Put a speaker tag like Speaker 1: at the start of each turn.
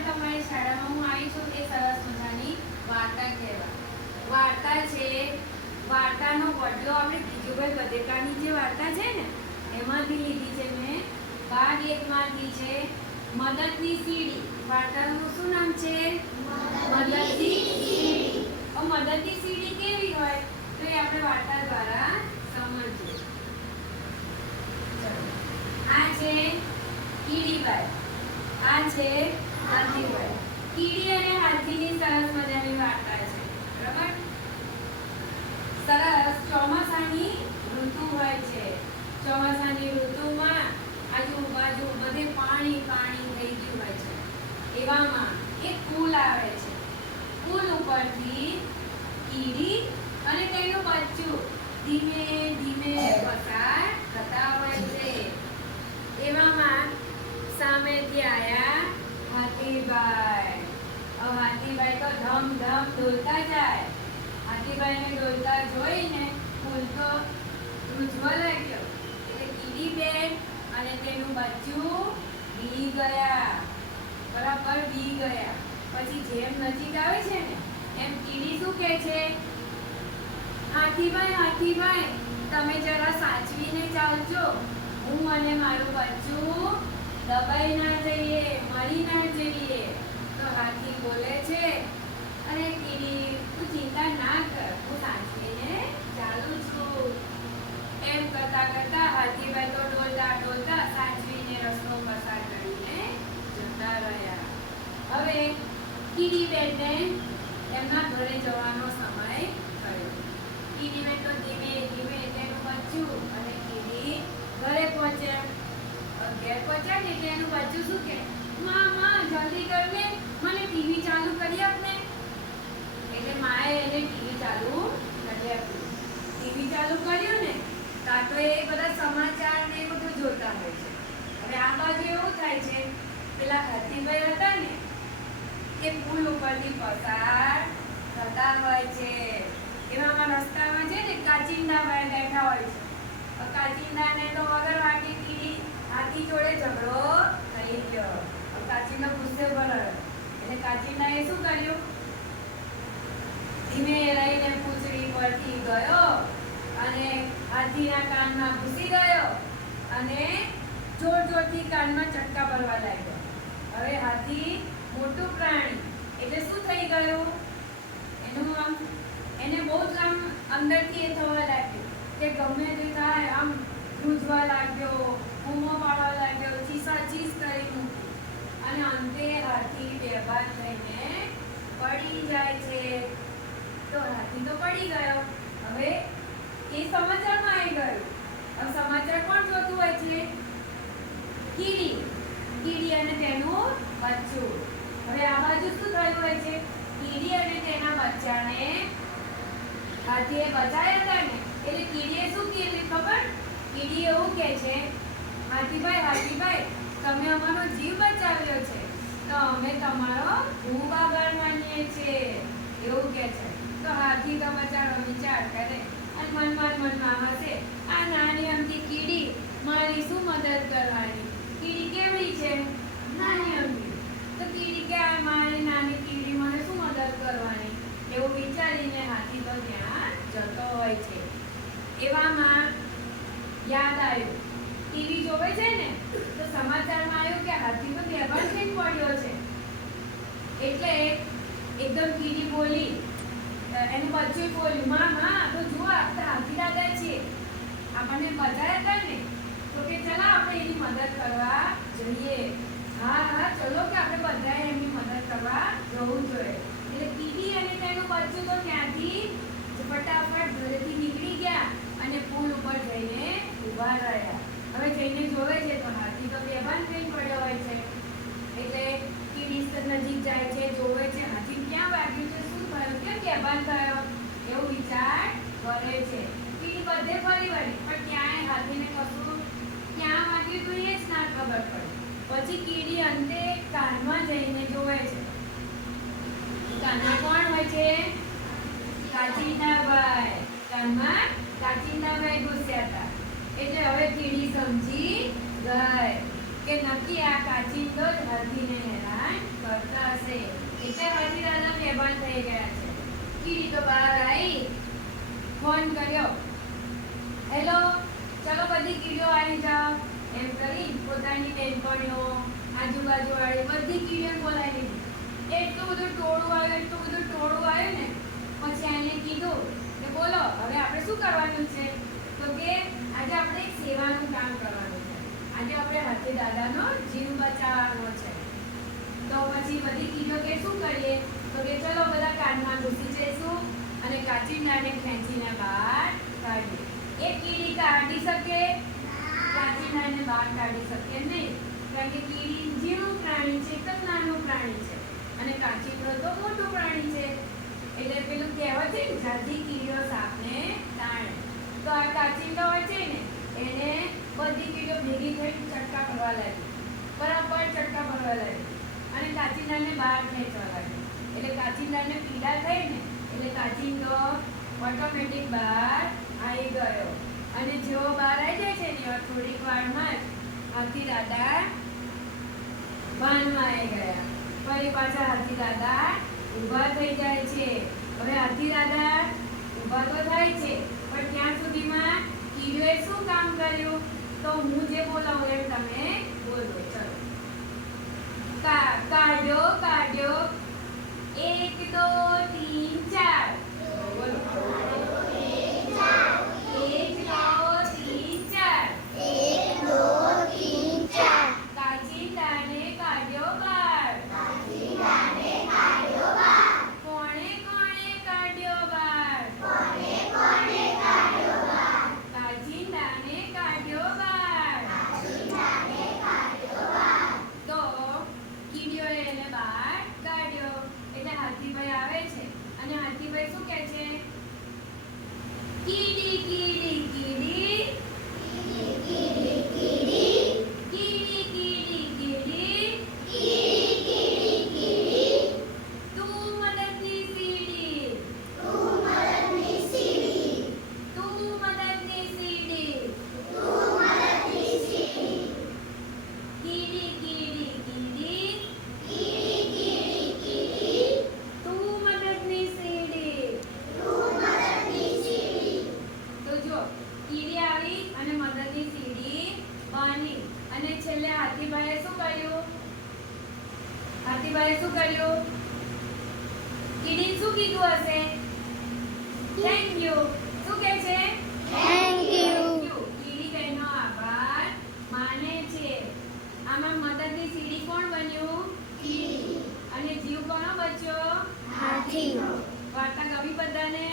Speaker 1: મારે તમારી શાળામાં હું આવી છું એ સરસ મજાની વાર્તા કહેવા. વાર્તા છે, વાર્તાનો વડલો આપણે બીજુભાઈ બધેકાની જે વાર્તા છે ને, એમાંથી લીધી છે મેં. ભાગ એકમાંથી છે, મદદની સીડી. વાર્તાનું શું નામ છે? મદદની સીડી. મદદની સીડી કેવી હોય? તો એ આપણે વાર્તા દ્વારા સમજીએ. આ છે કીડીબાઈ આ છે કીડી અને હાથીની સરસ મજાની વાર્તા છે બરાબર સરસ ચોમાસાની ઋતુ હોય છે ચોમાસાની ઋતુમાં આજુબાજુ બધે પાણી પાણી થઈ ગયું હોય છે એવામાં એક પુલ આવે છે પુલ ઉપરથી કીડી અને તેનું બચ્ચું ધીમે ધીમે પસાર થતા હોય છે એવામાં સામેથી આયા હાથીભાઈ હવે હાથીભાઈ તો ધમ ધમ ડોલતા જાય હાથીભાઈને ડોલતા જોઈને ફૂલ તો રૂઝવા લાગ્યો. એટલે કીડી બેન અને તેનું બચ્ચું બી ગયા. બરાબર બી ગયા. પછી જેમ નજીક આવે છે ને, એમ કીડી શું કહે છે? હાથીભાઈ હાથીભાઈ, તમે જરા સાચવીને ચાલજો. હું અને મારું બચ્ચું દબાઈ ના જઈએ મળી ના જઈએ. તો હાથી બોલે છે અરે કીડી તું ચિંતા ના કર, હું સાચવીને ચાલું છું. એમ કરતા કરતા હાથીભાઈ તો ડોલતા ડોલતા સાચવીને રસ્તો પસાર કરીને જતા રહ્યા. હવે કીડીબેનને એમના ઘરે જવાનો સમય થયો. કીડીબેન તો ધીમે ધીમે તેનું બચ્ચું અને કીડી ઘરે પહોંચ્યા હવે ઘેર પહોંચ્યા ને એટલે એનું બચ્ચું શું કહે માં માં જલ્દી કર ને મને ટીવી ચાલુ કરી આપ ને એટલે માએ એને ટીવી ચાલુ કરી આપ્યું ટીવી ચાલુ કર્યું ને કાં તો એ બધા સમાચાર ને એ બધું જોતા હોય છે હવે આ બાજુ એવું થાય છે પેલા ઉપરથી પસાર થતા હોય છે. એવામાં રસ્તામાં હોય છે કાચિંદાને તો વગર વાગે કીડી હાથી જોડે ઝઘડો થઈ ગયો. શું કર્યું? ધીમે રહીને પૂંછડી પરથી ગયો અને હાથીના કાનમાં ઘૂસી ગયો અને જોર જોરથી કાનમાં ચટકા ભરવા લાગ્યો. હવે હાથી મોટું પ્રાણી. એટલે શું થઈ ગયું? એનું આમ, એને બહુ જ આમ અંદરથી એ થવા લાગ્યું કે ગમે તે થાય, આમ ધ્રુજવા લાગ્યો, બૂમો પાડવા લાગ્યો, ચીસા ચીસ કરી મૂકી. અને અંતે હાથી બેભાન થઈને પડી જાય છે. તો હાથી તો પડી ગયો. હવે એ સમાચારમાં આવી ગયું. હવે સમાચાર કોણ જોતું હોય છે? કીડી. કીડી અને તેનું બચ્ચું. હવે આ બાજુ શું થયું હોય છે? કીડી અને તેના બચ્ચાને હાથીએ બચાવ્યા હતા ને એટલે કીડીએ શું કીધું ખબર? કીડી એવું કહે છે, હાથીભાઈ હાથીભાઈ, તમે અમારો જીવ બચાવ્યો છે. તો અમે તમારો ખૂબ આભાર માનીએ છીએ. એવું કહે છે. તો હાથી તો બચારો વિચાર કરે અને મનમાં મનમાં હશે આ નાની અમથી કીડી મારી શું મદદ કરવાની? કીડી કેવડી છે? નાની અમથી તો કીડી કે આ મારી નાની કીડી મને શું મદદ કરવાની? એવું વિચારીને હાથી તો ત્યાં જતો હોય છે. એવામાં યાદ આવ્યું. ટીવી જોવે છે ને તો સમાચારમાં આવ્યું કે હાથી તો બેભાન થઈ પડ્યો છે. એટલે એકદમ કીડી બોલી એને બચ્ચું બોલ્યું માં માં તો જુઓ આપણે હાથી દાદા છીએ. આપણને મજા હતા ને તો કે ચલો આપણે એની મદદ કરવા જઈએ. હા હા, ચલો કે આપણે બધાએ એમની મદદ કરવા જવું જોઈએ. એટલે કીડી અને તેનું બચ્ચું તો ત્યાંથી ફટાફટ ઘરેથી નીકળી ગયા અને પુલ ઉપર જઈને ઊભા રહ્યા. હવે જઈને જોવે છે તો હાથી તો બેભાન થઈ પડ્યો હોય છે. એટલે સ- નજીક જાય છે, જોવે છે. હાથી ક્યાં વાગ્યું છે? શું થયું? કેમ બેભાન થયો? એવું વિચાર કરે છે. કીડી બધે ફરી વળી, પણ ક્યાંય હાથીને કશું ક્યાં વાગ્યું તો એ જ ના ખબર પડે. પછી કીડી અંતે કાનમાં જઈને જોવે છે. કાનમાં કોણ હોય છે? કાચીનાભાઈ કાનમાં કાચીનાભાઈ ઘૂસ્યા હતા. એટલે હવે કીડી સમજી ગઈ કે નક્કી આ કાચિંદો જ હાથીને હેરાન કરતો બેભાન થઈ ગયા છે. કીડી તો બહાર આવી. ફોન કર્યો. હેલો ચલો બધી કીડીઓ આવી જાઓ, એમ કરી પોતાની બેનપણીઓ, આજુબાજુ વાળી બધી કીડીઓ બોલાવી લીધી એટલું બધું ટોળું આવ્યું, એટલું બધું ટોળું આવ્યું ને, પછી એને કીધું કે બોલો, હવે આપણે શું કરવાનું છે? તો કે આજે આપણે સેવાનું કામ કરવાનું છે. આજે આપણે હાથી દાદાનો જીવ બચાવવાનો છે. તો પછી બધી કીડીઓ કે શું કરીએ? તો કે ચલો બધા કાનમાં ઘૂસી જઈશું અને કાચીંડાને ખેંચીને બહાર કાઢીએ. કીડી કાઢી શકે કાચીંડાને બહાર કાઢી શકે નહીં. કારણ કે કીડી જીવનું પ્રાણી છે એકદમ નાનું પ્રાણી છે. અને કાચીંડો તો મોટું પ્રાણી છે. એટલે પેલું કહેવત છે ને, જાજી કીડીઓ સાપને તાણે. તો આ કાચીંડો હોય છે ને, એને બધી કીડીઓ ભેગી થઈ ચટકા ભરવા લાગી. બરાબર ચટકા ભરવા લાગી. અને કાચીંડાને બહાર ખેંચવા લાગી. એટલે કાચીંડાને પીડા થઈ ને, એટલે કાચીંડો ઓટોમેટિક બહાર આવી ગયો. અને જેઓ બહાર આવી જાય છે ને થોડીક વારમાં જ હાથી દાદા ભાનમાં આવી ગયા. ફરી પાછા હાથી દાદા ઊભા થઈ જાય છે. હવે હાથી દાદા ઊભા તો થાય છે, પણ ત્યાં સુધીમાં કીડીઓએ શું કામ કર્યું? તો હું જે બોલાવું એમ તમે બોલો ચલો કા કાઢ્યો કાઢ્યો એક દો તીન ચાર બોલો એક દો તીન ચાર કાચીંડાને કાઢ્યો બહાર કોણે કોણે કાઢ્યો બહાર કાચીંડાને કાઢ્યો બહાર તો કીડીઓએ એને બહાર કાઢ્યો એટલે હાથીભાઈ આવે છે અને હાથીભાઈ શું કહે છે કીડી કીડી કીડી કીડી કીડી કીડી તું મદદની સીડી તું મદદની સીડી કીડી કીડી કીડી તું મદદની સીડી તો જો કીડી આવી અને મદદની સીડી બની અને છેલ્લે હાથીભાઈએ શું કર્યું હાથીભાઈએ શું કર્યું કીડી શું કીધું હશે? થેન્ક યુ શું કહે છે?
Speaker 2: થેન્ક યુ
Speaker 1: કીડી બહેનો આભાર. માને છે. આમાં મદદની સીડી કોણ બન્યું? કીડી અને જીવ કોનો બચ્યો?
Speaker 2: હાથી
Speaker 1: વાર્તા ગમી બધાને